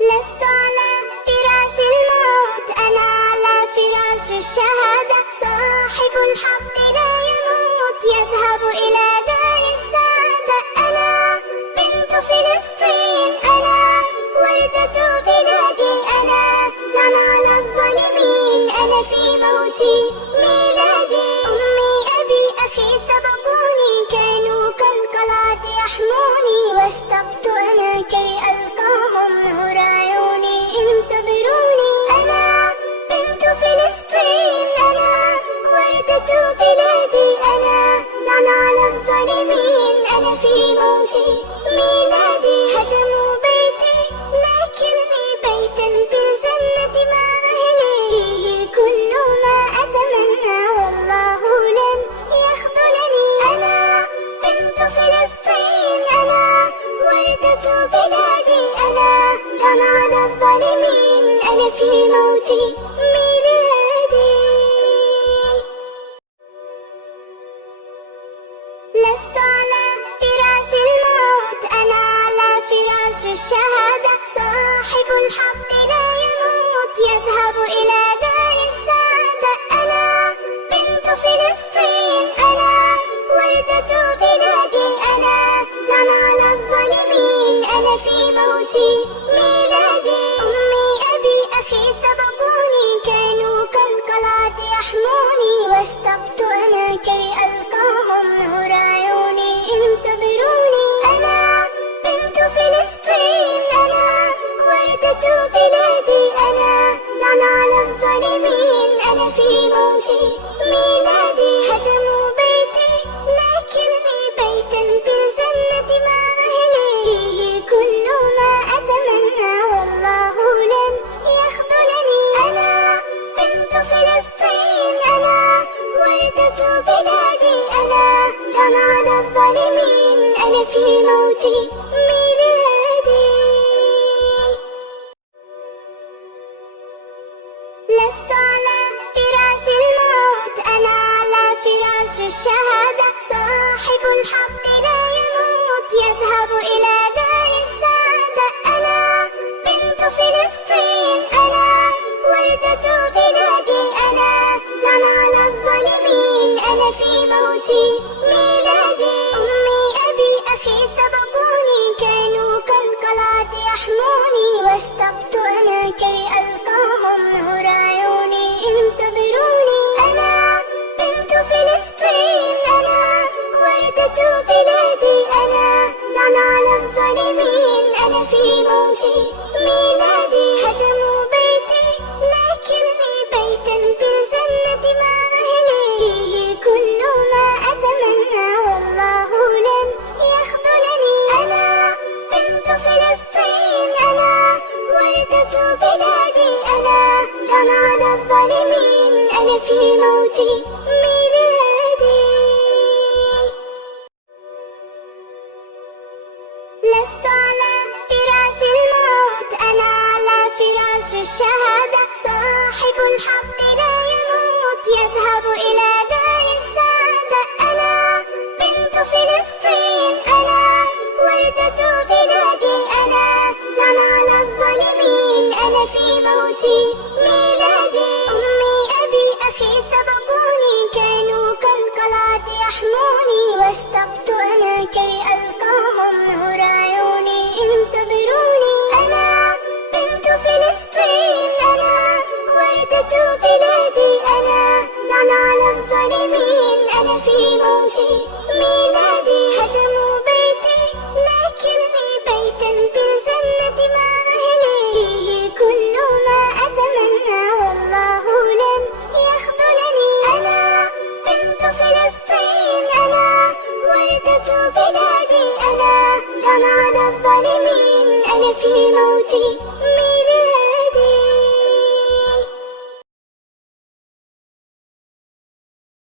لست على فراش الموت، أنا على فراش الشهادة. صاحب الحق لا يموت، يذهب إلى دار السعادة. أنا بنت فلسطين، أنا وردة بلادي. أنا لعن على الظالمين، أنا في موتي ميلادي. أمي أبي أخي سبقوني، كانوا كالقلعة يحموني. واشتقت أنا كي ألقاهم، نور عيوني انتظروني. أنا بنت فلسطين، أنا وردة بلادي. أنا لعن على الظالمين، أنا في موتي ميلادي. هدموا بيتي لكن لي بيتا في الجنة مع أهلي. فيه كل ما أتمنى والله لن يخذلني. أنا بنت فلسطين، أنا وردة بلادي. أنا لعن على الظالمين، أنا في موتي ميلادي. لست على فراش الموت، أنا على فراش الشهادة. صاحب الحق لا يموت، يذهب إلى دار السعادة. أنا بنت فلسطين، أنا وردة بلادي. أنا لعن على الظالمين، أنا في موتي ميلادي. أمي أبي أخي سبقوني، كانوا كالقلعة يحموني. واشتقت أنا كي ألقاهم، نور عيوني انتظروني. أنا بنت فلسطين، أنا وردة بلادي. أنا لعن على الظالمين، أنا في موتي ميلادي. هدموا بيتي لكن لي بيتا في الجنة مع أهلي. فيه كل ما أتمنى والله لن يخذلني. أنا بنت فلسطين، أنا وردة بلادي. أنا لعن على الظالمين، أنا في موتي ميلادي. لست على فراش الموت، أنا على فراش الشهادة. صاحب الحق لا يموت، يذهب إلى دار السعادة. أنا بنت فلسطين، أنا وردة بلادي. أنا لعن على الظالمين، أنا في موتي ميلادي. أمي أبي أخي سبقوني، كانوا كالقلعة يحموني. واشتقت أنا كي ألقاهم، نور عيوني انتظروني. أنا بنت فلسطين، أنا وردة بلادي. أنا لعن على الظالمين، أنا في موتي ميلادي. هدموا بيتي لكن لي بيتا في الجنة مع أهلي. فيه كل ما أتمنى والله لن يخذلني. أنا بنت فلسطين، أنا وردة بلادي. أنا لعن على الظالمين، أنا في موتي ميلادي. لست على فراش الموت، أنا على فراش الشهادة. صاحب الحق لا يموت، يذهب إلى دار السعادة. أنا بنت فلسطين، أنا وردة بلادي. أنا لعن على الظالمين، أنا في موتي ميلادي. أمي أبي أخي سبقوني، كانوا كالقلعة يحموني. واشتقت أنا كي ألقاهم، نور عيوني انتظروني. أنا بنت فلسطين، أنا وردة بلادي. أنا لعن على الظالمين، أنا في موتي ميلادي. هدموا بيتي لكن لي بيتا في الجنة مع أهلي. فيه كل ما أتمنى والله لن يخذلني. أنا بنت فلسطين، أنا وردة بلادي. أنا لعن على الظالمين، أنا في موتي